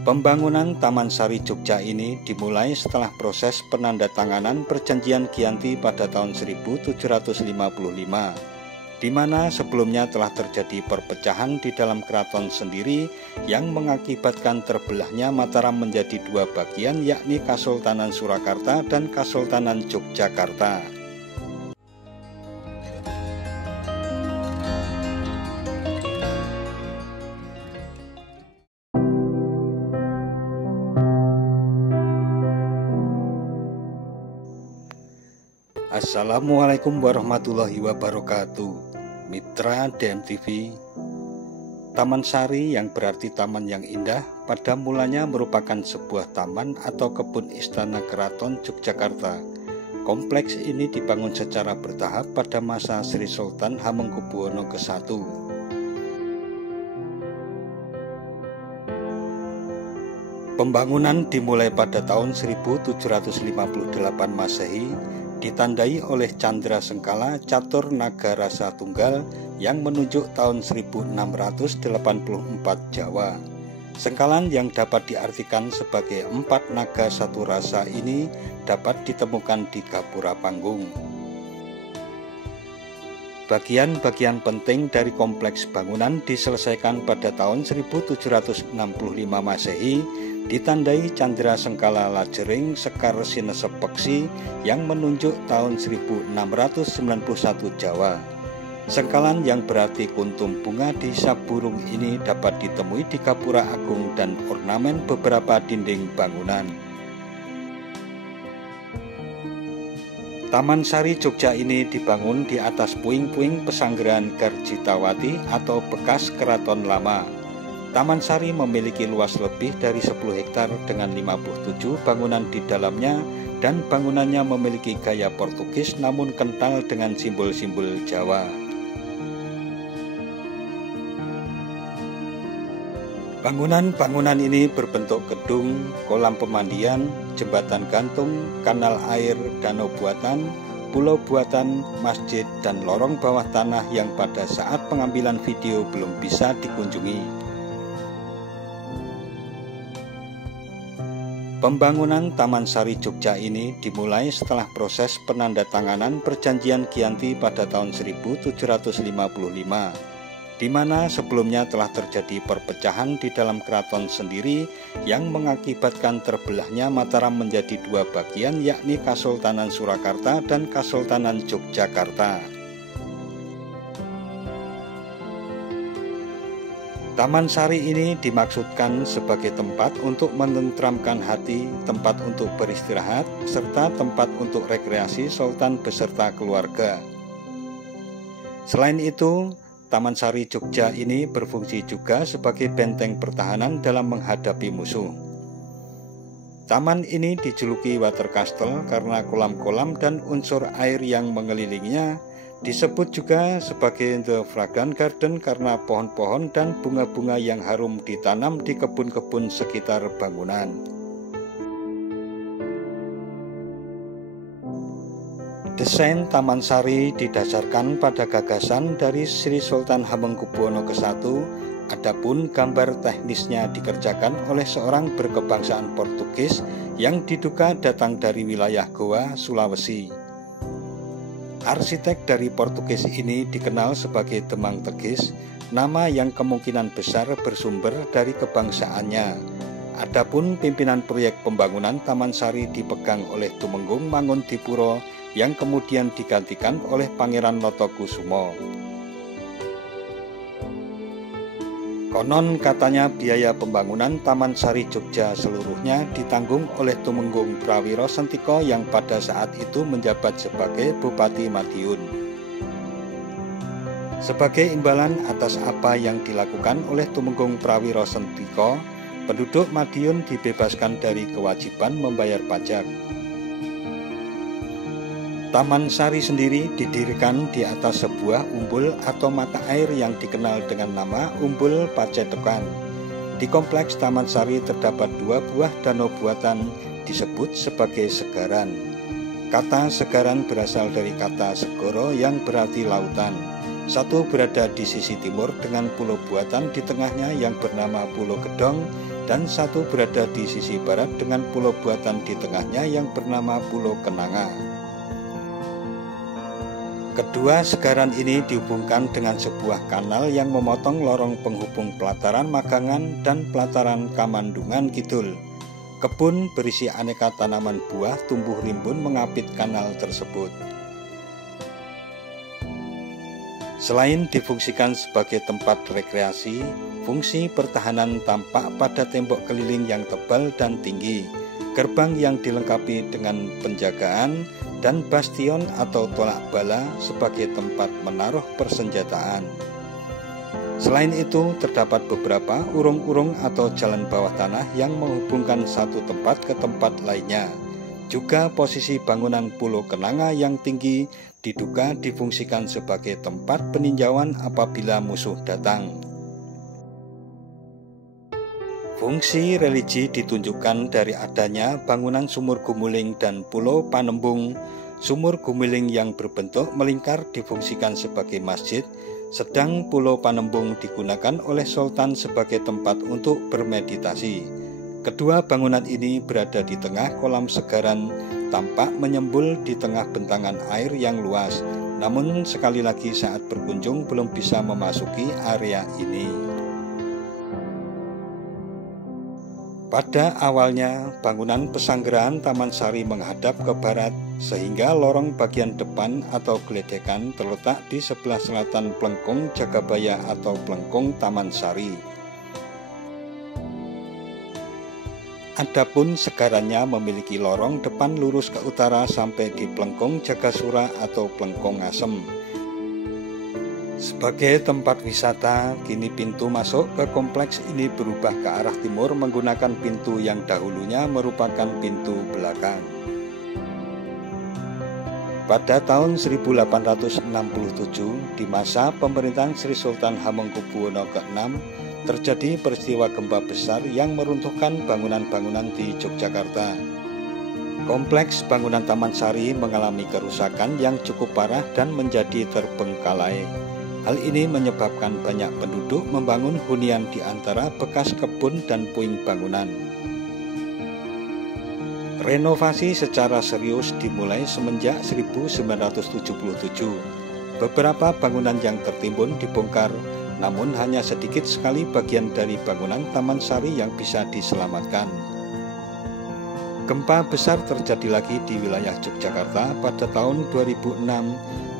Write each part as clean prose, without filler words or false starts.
Pembangunan Taman Sari Jogja ini dimulai setelah proses penandatanganan Perjanjian Giyanti pada tahun 1755, di mana sebelumnya telah terjadi perpecahan di dalam keraton sendiri yang mengakibatkan terbelahnya Mataram menjadi dua bagian, yakni Kasultanan Surakarta dan Kasultanan Yogyakarta. Assalamualaikum warahmatullahi wabarakatuh. Mitra DMTV. Taman Sari yang berarti taman yang indah pada mulanya merupakan sebuah taman atau kebun istana keraton Yogyakarta. Kompleks ini dibangun secara bertahap pada masa Sri Sultan Hamengkubuwono ke-1. Pembangunan dimulai pada tahun 1758 Masehi, ditandai oleh Candra Sengkala Catur Nagarasa Tunggal yang menunjuk tahun 1684 Jawa. Sengkalan yang dapat diartikan sebagai 4 naga satu rasa ini dapat ditemukan di Gapura Panggung. Bagian-bagian penting dari kompleks bangunan diselesaikan pada tahun 1765 Masehi, ditandai Candra Sengkala Lajering Sekar Sinesep Peksi yang menunjuk tahun 1691 Jawa. Sengkalan yang berarti kuntum bunga di burung ini dapat ditemui di Gapura Agung dan ornamen beberapa dinding bangunan. Taman Sari Jogja ini dibangun di atas puing-puing pesanggrahan Garjitawati atau bekas keraton lama. Taman Sari memiliki luas lebih dari 10 hektar dengan 57 bangunan di dalamnya, dan bangunannya memiliki gaya Portugis namun kental dengan simbol-simbol Jawa. Bangunan-bangunan ini berbentuk gedung, kolam pemandian, jembatan gantung, kanal air, danau buatan, pulau buatan, masjid, dan lorong bawah tanah yang pada saat pengambilan video belum bisa dikunjungi. Pembangunan Taman Sari Jogja ini dimulai setelah proses penandatanganan Perjanjian Giyanti pada tahun 1755, di mana sebelumnya telah terjadi perpecahan di dalam keraton sendiri yang mengakibatkan terbelahnya Mataram menjadi dua bagian, yakni Kasultanan Surakarta dan Kasultanan Yogyakarta. Taman Sari ini dimaksudkan sebagai tempat untuk menenteramkan hati, tempat untuk beristirahat, serta tempat untuk rekreasi sultan beserta keluarga. Selain itu, Taman Sari Jogja ini berfungsi juga sebagai benteng pertahanan dalam menghadapi musuh. Taman ini dijuluki Water Castle karena kolam-kolam dan unsur air yang mengelilinginya. Disebut juga sebagai The Fragrant Garden karena pohon-pohon dan bunga-bunga yang harum ditanam di kebun-kebun sekitar bangunan. Desain Taman Sari didasarkan pada gagasan dari Sri Sultan Hamengkubuwono ke-1, adapun gambar teknisnya dikerjakan oleh seorang berkebangsaan Portugis yang diduga datang dari wilayah Goa, Sulawesi. Arsitek dari Portugis ini dikenal sebagai Demang Tegis, nama yang kemungkinan besar bersumber dari kebangsaannya. Adapun pimpinan proyek pembangunan Taman Sari dipegang oleh Tumenggung Mangundipuro yang kemudian digantikan oleh Pangeran Notokusumo. Konon katanya biaya pembangunan Taman Sari Jogja seluruhnya ditanggung oleh Tumenggung Prawiro Sentiko yang pada saat itu menjabat sebagai Bupati Madiun. Sebagai imbalan atas apa yang dilakukan oleh Tumenggung Prawiro Sentiko, penduduk Madiun dibebaskan dari kewajiban membayar pajak. Taman Sari sendiri didirikan di atas sebuah umbul atau mata air yang dikenal dengan nama Umbul Pacetokan. Di kompleks Taman Sari terdapat 2 buah danau buatan disebut sebagai segaran. Kata segaran berasal dari kata segoro yang berarti lautan. Satu berada di sisi timur dengan pulau buatan di tengahnya yang bernama Pulau Gedong, dan satu berada di sisi barat dengan pulau buatan di tengahnya yang bernama Pulau Kenanga. Kedua segaran ini dihubungkan dengan sebuah kanal yang memotong lorong penghubung pelataran Magangan dan pelataran Kamandungan Kidul. Kebun berisi aneka tanaman buah tumbuh rimbun mengapit kanal tersebut. Selain difungsikan sebagai tempat rekreasi, fungsi pertahanan tampak pada tembok keliling yang tebal dan tinggi, gerbang yang dilengkapi dengan penjagaan, dan bastion atau tolak bala sebagai tempat menaruh persenjataan. Selain itu, terdapat beberapa urung-urung atau jalan bawah tanah yang menghubungkan satu tempat ke tempat lainnya. Juga posisi bangunan Pulau Kenanga yang tinggi diduga difungsikan sebagai tempat peninjauan apabila musuh datang. Fungsi religi ditunjukkan dari adanya bangunan sumur gumuling dan Pulau Panembung. Sumur gumuling yang berbentuk melingkar difungsikan sebagai masjid, sedang Pulau Panembung digunakan oleh Sultan sebagai tempat untuk bermeditasi. Kedua bangunan ini berada di tengah kolam segaran, tampak menyembul di tengah bentangan air yang luas, namun sekali lagi saat berkunjung belum bisa memasuki area ini. Pada awalnya, bangunan pesanggerahan Taman Sari menghadap ke barat, sehingga lorong bagian depan atau geledekan terletak di sebelah selatan Plengkung Jagabaya atau Plengkung Taman Sari. Adapun segarannya memiliki lorong depan lurus ke utara sampai di Plengkung Jagasura atau Plengkung Ngasem. Sebagai tempat wisata, kini pintu masuk ke kompleks ini berubah ke arah timur menggunakan pintu yang dahulunya merupakan pintu belakang. Pada tahun 1867, di masa pemerintahan Sri Sultan Hamengkubuwono ke-6, terjadi peristiwa gempa besar yang meruntuhkan bangunan-bangunan di Yogyakarta. Kompleks bangunan Taman Sari mengalami kerusakan yang cukup parah dan menjadi terbengkalai. Hal ini menyebabkan banyak penduduk membangun hunian di antara bekas kebun dan puing bangunan. Renovasi secara serius dimulai semenjak 1977. Beberapa bangunan yang tertimbun dibongkar, namun hanya sedikit sekali bagian dari bangunan Taman Sari yang bisa diselamatkan. Gempa besar terjadi lagi di wilayah Yogyakarta pada tahun 2006.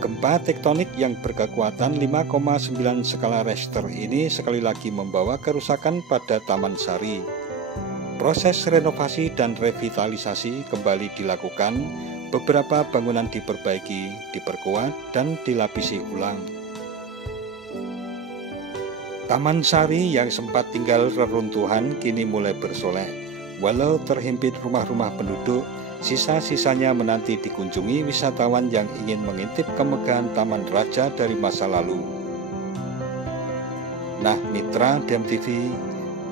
Gempa tektonik yang berkekuatan 5,9 skala Richter ini sekali lagi membawa kerusakan pada Taman Sari. Proses renovasi dan revitalisasi kembali dilakukan, beberapa bangunan diperbaiki, diperkuat, dan dilapisi ulang. Taman Sari yang sempat tinggal reruntuhan kini mulai bersolek. Walau terhimpit rumah-rumah penduduk, sisa-sisanya menanti dikunjungi wisatawan yang ingin mengintip kemegahan Taman Raja dari masa lalu. Nah, mitra DMTV,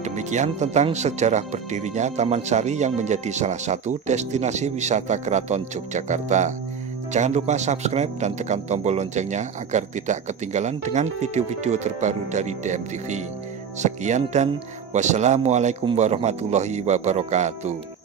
demikian tentang sejarah berdirinya Taman Sari yang menjadi salah satu destinasi wisata Keraton Yogyakarta. Jangan lupa subscribe dan tekan tombol loncengnya agar tidak ketinggalan dengan video-video terbaru dari DMTV. Sekian dan wassalamualaikum warahmatullahi wabarakatuh.